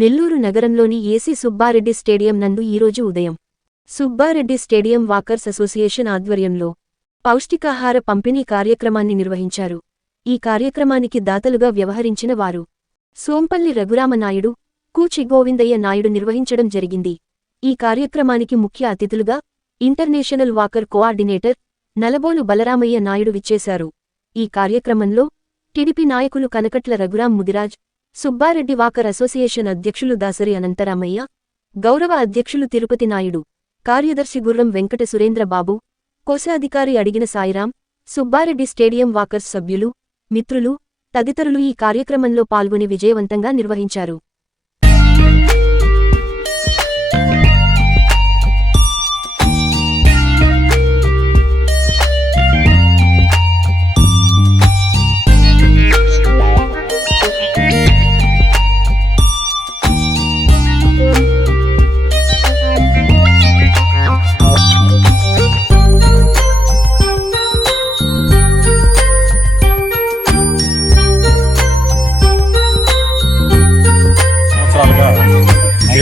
నెల్లూరు నగరంలోని AC Subbareddy stadium నందు ఈరోజు ఉదయం సుబ్బారెడ్డి స్టేడియం వాకర్స్ అసోసియేషన్ ఆధ్వర్యంలో పౌష్టికాహార పంపిణీ కార్యక్రమాన్ని నిర్వహించారు. ఈ కార్యక్రమానికి దాతలుగా వ్యవహరించిన వారు సోంపల్లి రఘురామనాయుడు, కూచి గోవిందయ్య నాయుడు నిర్వహించడం జరిగింది. ఈ కార్యక్రమానికి ముఖ్య అతిథులుగా international walker coordinator Nalabolu Balaramaiah Naidu విచ్చేశారు. ఈ కార్యక్రమంలో టీడీపీ నాయకులు కనకట్ల రఘురాం ముదిరాజ్, సుబ్బారెడ్డి వాకర్ అసోసియేషన్ అధ్యక్షులు దాసరి అనంతరామయ్య, గౌరవ అధ్యక్షులు తిరుపతి నాయుడు, కార్యదర్శి గుర్రం వెంకట సురేంద్రబాబు, కోశాధికారి అడిగిన సాయిరాం, సుబ్బారెడ్డి స్టేడియం వాకర్స్ సభ్యులు, మిత్రులు తదితరులు ఈ కార్యక్రమంలో పాల్గొని విజయవంతంగా నిర్వహించారు.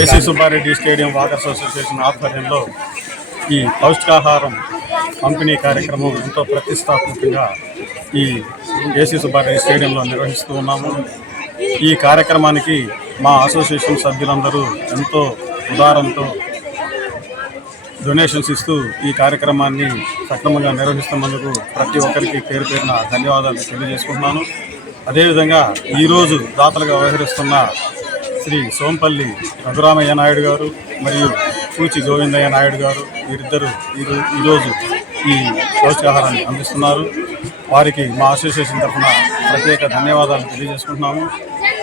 AC Subbareddy stadium walkers association ఆధ్వర్యంలో ఈ పౌష్టికాహారం పంపిణీ కార్యక్రమం ఎంతో ప్రతిష్టాత్మకంగా ఈ ఏసీ సుబ్బారెడ్డి స్టేడియంలో నిర్వహిస్తూ ఉన్నాము. ఈ కార్యక్రమానికి మా అసోసియేషన్ సభ్యులందరూ ఎంతో ఉదారంతో డొనేషన్స్ ఇస్తూ ఈ కార్యక్రమాన్ని సక్రమంగా నిర్వహిస్తున్నందుకు ప్రతి ఒక్కరికి పేరు పేరున ధన్యవాదాలు తెలియజేసుకుంటున్నాను. అదేవిధంగా ఈరోజు దాతలుగా వ్యవహరిస్తున్న శ్రీ సోంపల్లి రఘురామయ్య నాయుడు గారు మరియు కూచి గోవిందయ్య నాయుడు గారు వీరిద్దరూ ఈరోజు ఈ పౌష్టికాహారాన్ని అందిస్తున్నారు. వారికి మా అసోసియేషన్ తరఫున ప్రత్యేక ధన్యవాదాలు తెలియజేసుకుంటున్నాము.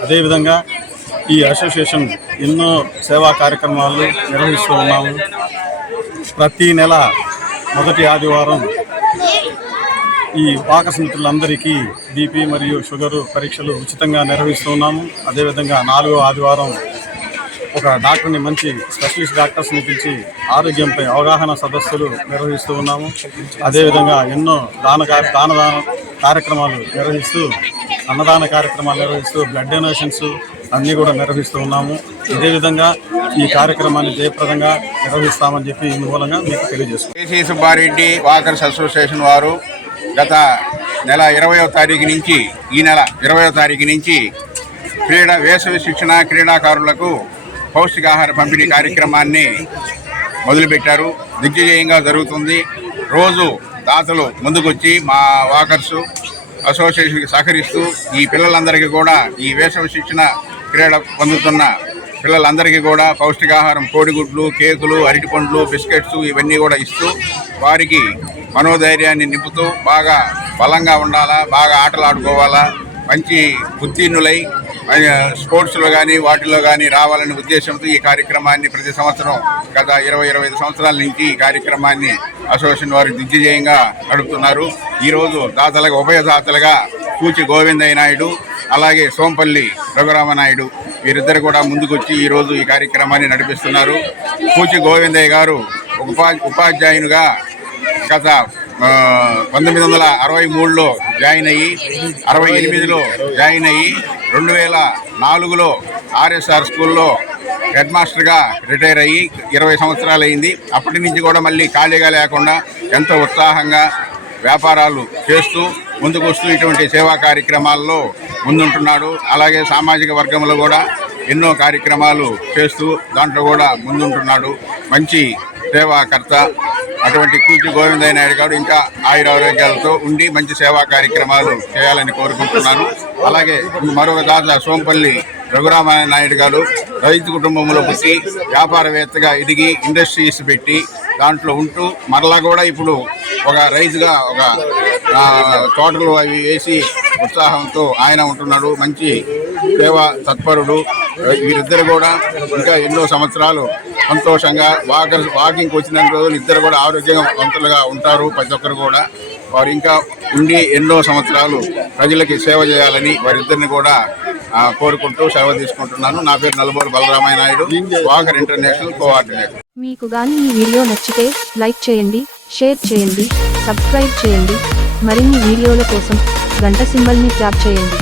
అదేవిధంగా ఈ అసోసియేషన్ ఎన్నో సేవా కార్యక్రమాలు నిర్వహిస్తూ ఉన్నాము. ప్రతి నెల మొదటి ఆదివారం ఈ వాకర్స్ మిత్రులందరికీ బీపీ మరియు షుగరు పరీక్షలు ఉచితంగా నిర్వహిస్తూ ఉన్నాము. అదేవిధంగా 4వ ఆదివారం ఒక డాక్టర్ని, మంచి స్పెషలిస్ట్ డాక్టర్స్ని పిలిచి ఆరోగ్యంపై అవగాహన సదస్సులు నిర్వహిస్తూ ఉన్నాము. అదేవిధంగా ఎన్నో దాన కార్యక్రమాలు నిర్వహిస్తూ, అన్నదాన కార్యక్రమాలు నిర్వహిస్తూ, బ్లడ్ డొనేషన్స్ అన్నీ కూడా నిర్వహిస్తూ ఉన్నాము. ఇదేవిధంగా ఈ కార్యక్రమాన్ని జయప్రదంగా నిర్వహిస్తామని చెప్పి ఈ మూలంగా మీకు తెలియజేస్తున్నాం. ఏసీ సుబ్బారెడ్డి వాకర్స్ అసోసియేషన్ వారు గత నెల 20వ తారీఖు నుంచి ఈ నెల 20వ తారీఖు నుంచి వేసవి శిక్షణ క్రీడాకారులకు పౌష్టికాహార పంపిణీ కార్యక్రమాన్ని మొదలుపెట్టారు. దిగ్విజయంగా జరుగుతుంది. రోజు దాతలు ముందుకొచ్చి మా వాకర్స్ అసోసియేషన్కి సహకరిస్తూ ఈ పిల్లలందరికీ కూడా ఈ వేసవి శిక్షణ క్రీడ పొందుతున్న పిల్లలందరికీ కూడా పౌష్టికాహారం, కోడిగుడ్లు, కేకులు, అరటిపండ్లు, బిస్కెట్స్ ఇవన్నీ కూడా ఇస్తూ వారికి మనోధైర్యాన్ని నింపుతూ బాగా బలంగా ఉండాలా, బాగా ఆటలు ఆడుకోవాలా, మంచి ఉత్తీర్ణులై స్పోర్ట్స్లో కానీ వాటిలో కానీ రావాలనే ఉద్దేశంతో ఈ కార్యక్రమాన్ని ప్రతి సంవత్సరం గత 20-25 సంవత్సరాల నుంచి ఈ కార్యక్రమాన్ని అసోసియేషన్ వారు దిగ్విజయంగా నడుపుతున్నారు. ఈరోజు దాతలుగా ఉభయదాతలుగా కూచి గోవిందయ్య నాయుడు అలాగే సోంపల్లి రఘురామనాయుడు వీరిద్దరు కూడా ముందుకొచ్చి ఈరోజు ఈ కార్యక్రమాన్ని నడిపిస్తున్నారు. కూచి గోవిందయ్య గారు ఉపాధ్యాయునిగా గత 1963లో జాయిన్ అయ్యి 68లో జాయిన్ అయ్యి 2004లో ఆర్ఎస్ఆర్ స్కూల్లో హెడ్ మాస్టర్గా రిటైర్ అయ్యి 20 సంవత్సరాలు అయింది. అప్పటి నుంచి కూడా మళ్ళీ ఖాళీగా లేకుండా ఎంతో ఉత్సాహంగా వ్యాపారాలు చేస్తూ ముందుకు వస్తూ ఇటువంటి సేవా కార్యక్రమాల్లో ముందుంటున్నాడు. అలాగే సామాజిక వర్గంలో కూడా ఎన్నో కార్యక్రమాలు చేస్తూ దాంట్లో కూడా ముందుంటున్నాడు. మంచి సేవాకర్త అటువంటి కూచి గోవిందయ్య నాయుడు గారు ఇంకా ఆయురారోగ్యాలతో ఉండి మంచి సేవా కార్యక్రమాలు చేయాలని కోరుకుంటున్నాను. అలాగే మరొక దాత సోంపల్లి రఘురామనాయుడు గారు రైతు కుటుంబంలో పుట్టి వ్యాపారవేత్తగా ఎదిగి ఇండస్ట్రీస్ పెట్టి దాంట్లో ఉంటూ మరలా కూడా ఇప్పుడు ఒక రైతుగా ఒక తోటలు అవి వేసి ఉత్సాహంతో ఆయన ఉంటున్నాడు. మంచి సేవా తత్పరుడు. వీరిద్దరు కూడా ఇంకా ఎన్నో సంవత్సరాలు సంతోషంగా వాకింగ్కి వచ్చిన రోజులు ఇద్దరు కూడా ఆరోగ్యవంతులుగా ఉంటారు. ప్రతి ఒక్కరు కూడా వారు ఇంకా ఉండి ఎన్నో సంవత్సరాలు ప్రజలకి సేవ చేయాలని వారిద్దరిని కూడా కోరుకుంటూ సేవ తీసుకుంటున్నాను. నా పేరు Nalabolu Balaramaiah Naidu, walker international coordinator. మీకు గాని ఈ వీడియో నచ్చితే లైక్ చేయండి, షేర్ చేయండి, సబ్స్క్రైబ్ చేయండి. మరిన్ని వీడియోల కోసం గంట సింబల్ని ట్యాప్ చేయండి.